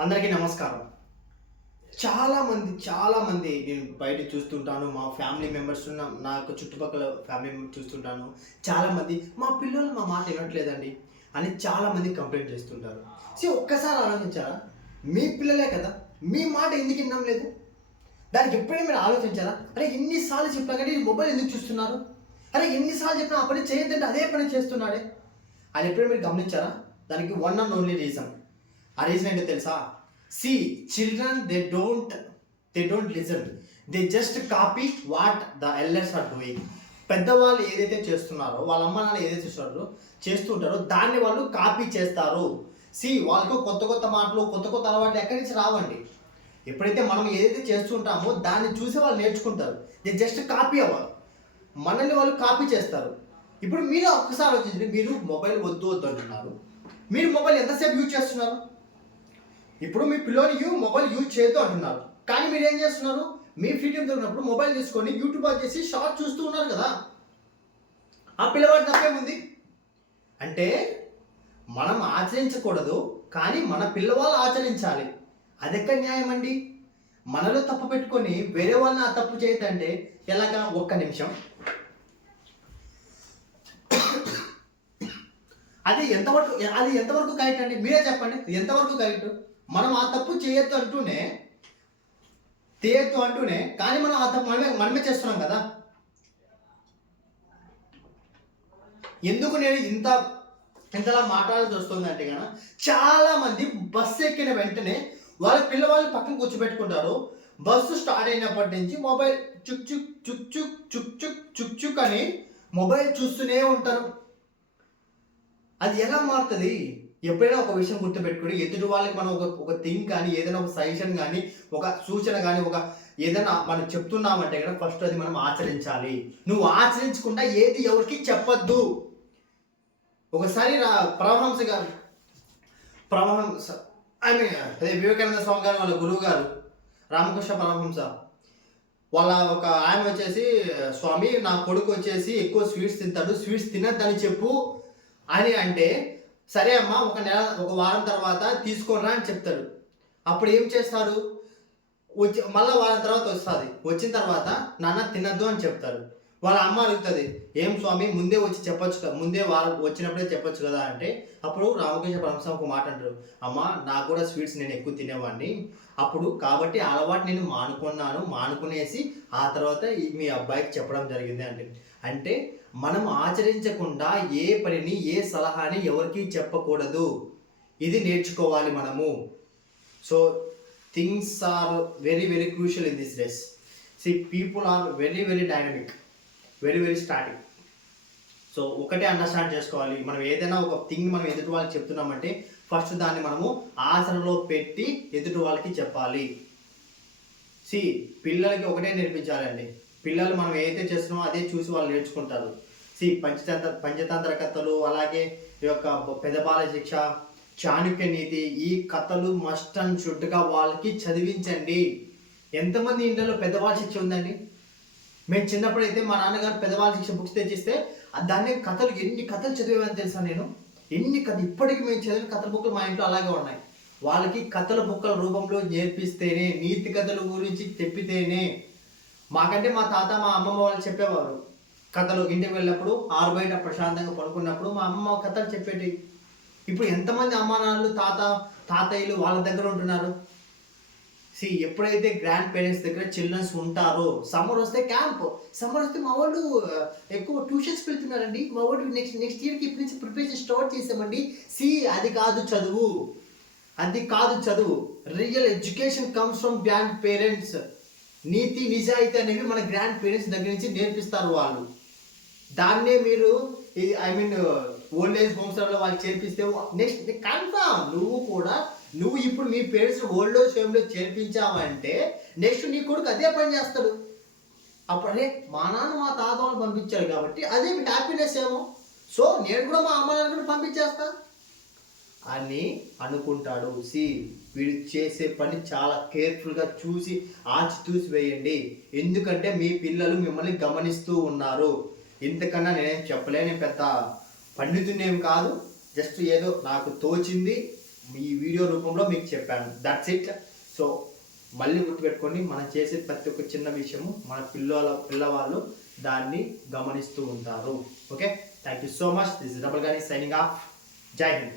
అందరికీ నమస్కారం. చాలామంది నేను బయట చూస్తుంటాను. మా ఫ్యామిలీ మెంబర్స్ నాకు చుట్టుపక్కల ఫ్యామిలీ మెంబర్స్ చూస్తుంటాను. చాలామంది మా పిల్లలు మా మాట వినట్లేదండి అని చాలామంది కంప్లైంట్ చేస్తుంటారు. ఒక్కసారి ఆలోచించారా? మీ పిల్లలే కదా! మీ మాట ఎందుకు వినడం లేదు? దానికి ఎప్పుడైనా మీరు ఆలోచించారా? అరే ఎన్నిసార్లు చెప్పినా కానీ మొబైల్ ఎందుకు చూస్తున్నారు? అరే ఎన్నిసార్లు చెప్పినా ఆ పని చేయొద్దంటే అదే పని చేస్తున్నాడే అది ఎప్పుడైనా మీరు గమనించారా? దానికి వన్ అండ్ ఓన్లీ రీజన్. ఆ రీజన్ ఏంటో తెలుసా? Children they don't listen. They just copy what the elders are doing. పెద్దవాళ్ళు ఏదైతే చేస్తున్నారో, వాళ్ళ అమ్మ నాన్న ఏదైతే చేస్తుంటారో దాన్ని వాళ్ళు కాపీ చేస్తారు. వాళ్ళకు కొత్త మాటలు, కొత్త అలవాట్లు ఎక్కడి నుంచి రావండి. ఎప్పుడైతే మనం ఏదైతే చేస్తుంటామో దాన్ని చూసి వాళ్ళు నేర్చుకుంటారు. దే జస్ట్ కాపీ అవ్వరు, మనల్ని వాళ్ళు కాపీ చేస్తారు. ఇప్పుడు మీరు ఒక్కసారి ఆలోచించండి. మీరు మొబైల్ వద్దు అంటున్నారు. మీరు మొబైల్ ఎంతసేపు యూజ్ చేస్తున్నారు? ఇప్పుడు మీ పిల్లోని మొబైల్ యూజ్ చేయొద్దు అంటున్నారు, కానీ మీరు ఏం చేస్తున్నారు? మీ ఫ్రీ టైం దొరికినప్పుడు మొబైల్ తీసుకొని యూట్యూబ్ ఆన్ చేసి షార్ట్ చూస్తూ ఉన్నారు కదా. ఆ పిల్లవాడి తప్పేముంది? అంటే మనం ఆచరించకూడదు, కానీ మన పిల్లవాళ్ళు ఆచరించాలి. అది ఎక్కడ న్యాయం అండి? మనలో తప్పు పెట్టుకొని వేరే వాళ్ళని ఆ తప్పు చేయొద్దంటే ఎలాగా? ఒక్క నిమిషం. అది ఎంతవరకు కరెక్ట్ అండి? మీరే చెప్పండి, ఎంతవరకు కరెక్ట్? మనం ఆ తప్పు చేయొద్దు అంటూనే కానీ మనం ఆ తప్పు మనమే చేస్తున్నాం కదా. ఎందుకు నేను ఇంతలా మాట్లాడాల్సి వస్తుందంటే కనుక, చాలా మంది బస్సు ఎక్కిన వెంటనే వాళ్ళ పిల్లవాళ్ళు పక్కన కూర్చోబెట్టుకుంటారు. బస్సు స్టార్ట్ అయినప్పటి నుంచి మొబైల్ చుక్ చుక్ చుక్ చుక్ చుక్ చుక్ చుక్ చుక్ అని మొబైల్ చూస్తూనే ఉంటారు. అది ఎలా మారుతుంది? ఎప్పుడైనా ఒక విషయం గుర్తుపెట్టుకుని, ఎదుటి వాళ్ళకి మనం ఒక థింగ్ కానీ, ఏదైనా ఒక సజెషన్ కానీ, ఒక సూచన కానీ, ఒక ఏదైనా మనం చెప్తున్నామంటే కనుక ఫస్ట్ అది మనం ఆచరించాలి. నువ్వు ఆచరించకుండా ఏది ఎవరికి చెప్పొద్దు. ఒకసారి అదే వివేకానంద స్వామి గారు వాళ్ళ గురువు గారు రామకృష్ణ పరమహంస వాళ్ళ ఒక ఆయన వచ్చేసి, స్వామి నా కొడుకు వచ్చేసి ఎక్కువ స్వీట్స్ తింటాడు, స్వీట్స్ తినద్దని చెప్పు అని అంటే, సరే అమ్మా ఒక వారం తర్వాత తీసుకోరా అని చెప్తాడు. అప్పుడు ఏం చేస్తారు? మళ్ళీ వారం తర్వాత వచ్చిన తర్వాత నాన్న తినద్దు అని చెప్తారు. వాళ్ళ అమ్మ అడుగుతుంది, ఏం స్వామి ముందే వచ్చి చెప్పొచ్చు కదా, ముందే వారం వచ్చినప్పుడే చెప్పొచ్చు కదా అంటే, అప్పుడు రామకృష్ణ పరమహంస ఒక మాట అంటారు, అమ్మ నాకు కూడా స్వీట్స్ నేను ఎక్కువ తినేవాడిని, అప్పుడు కాబట్టి అలవాటు నేను మానుకునేసి ఆ తర్వాత మీ అబ్బాయికి చెప్పడం జరిగింది అంటే మనం ఆచరించకుండా ఏ పనిని, ఏ సలహాని ఎవరికి చెప్పకూడదు. ఇది నేర్చుకోవాలి మనము. So things are very very crucial in this days. People are very very dynamic, very very static. So ఒకటే అండర్స్టాండ్ చేసుకోవాలి, మనం ఏదైనా ఒక థింగ్ మనం ఎదుటి వాళ్ళకి చెప్తున్నామంటే ఫస్ట్ దాన్ని మనము ఆచరణలో పెట్టి ఎదుటి వాళ్ళకి చెప్పాలి. పిల్లలకి ఒకటే నేర్పించాలండి. పిల్లలు మనం ఏదైతే చేస్తున్నామో అదే చూసి వాళ్ళు నేర్చుకుంటారు. పంచతంత్ర కథలు, అలాగే ఈ యొక్క పెదబాల శిక్ష, చాణక్య నీతి, ఈ కథలు మస్ట్ అండ్ షుడ్గా వాళ్ళకి చదివించండి. ఎంతమంది ఇంట్లో పెద్దవాళ్ళ శిక్ష ఉందండి? మేము చిన్నప్పుడు అయితే మా నాన్నగారు పెద్దవాళ్ళ శిక్ష బుక్స్ తెచ్చిస్తే దాన్ని కథలు ఎన్ని కథలు చదివేవని తెలుసా నేను? ఇప్పటికీ మేము చదివిన కథల బుక్లు మా ఇంట్లో అలాగే ఉన్నాయి. వాళ్ళకి కథల బుక్కల రూపంలో నేర్పిస్తేనే, నీతి కథల గురించి చెప్పితేనే. మాకంటే మా తాత మా అమ్మమ్మ వాళ్ళు చెప్పేవారు కథలు. ఇంటికి వెళ్ళినప్పుడు ఆరు బయట ప్రశాంతంగా పడుకున్నప్పుడు మా అమ్మమ్మ కథలు చెప్పేటి. ఇప్పుడు ఎంతమంది అమ్మా నాన్నలు, తాతయ్యలు వాళ్ళ దగ్గర ఉంటున్నారు? ఎప్పుడైతే గ్రాండ్ పేరెంట్స్ దగ్గర చిల్డ్రన్స్ ఉంటారో, సమ్మర్ వస్తే క్యాంప్, సమ్మర్ వస్తే మా వాళ్ళు ఎక్కువ ట్యూషన్స్ వెళ్తున్నారండి, మా వాళ్ళు నెక్స్ట్ ఇయర్కి ఇప్పటి నుంచి ప్రిపరేషన్ స్టార్ట్ చేసామండి. అది కాదు చదువు. Real education comes from grand parents. నీతి నిజాయితీ అనేవి మన గ్రాండ్ పేరెంట్స్ దగ్గర నుంచి నేర్పిస్తారు వాళ్ళు. దాన్నే మీరు ఓల్డ్ ఏజ్ హోమ్స్లో వాళ్ళు చేర్పిస్తే నెక్స్ట్ కన్ఫర్మ్ నువ్వు ఇప్పుడు మీ పేరెంట్స్ ఓల్డ్ ఏజ్ హోమ్లో చేర్పించావంటే నెక్స్ట్ నీ కొడుకు అదే పని చేస్తాడు. అప్పుడే మా నాన్న మా తాత వాళ్ళు పంపించారు కాబట్టి అదే హ్యాపీనెస్ ఏమో, సో నేను కూడా మా అమ్మ నాన్న కూడా పంపించేస్తా అని అనుకుంటాడు. వీడు చేసే పని చాలా కేర్ఫుల్గా చూసి ఆచితూసి వేయండి. ఎందుకంటే మీ పిల్లలు మిమ్మల్ని గమనిస్తూ ఉన్నారు. ఇంతకన్నా నేనేం చెప్పలేని పెద్ద పండితున్నేం కాదు, జస్ట్ ఏదో నాకు తోచింది ఈ వీడియో రూపంలో మీకు చెప్పాను. That's it. సో మళ్ళీ గుర్తుపెట్టుకోండి, మనం చేసే ప్రతి ఒక్క చిన్న విషయము మన పిల్లవాళ్ళు దాన్ని గమనిస్తూ ఉంటారు. Okay, thank you so much. This is double గాని సైనింగ్ ఆఫ్. జై హింద్.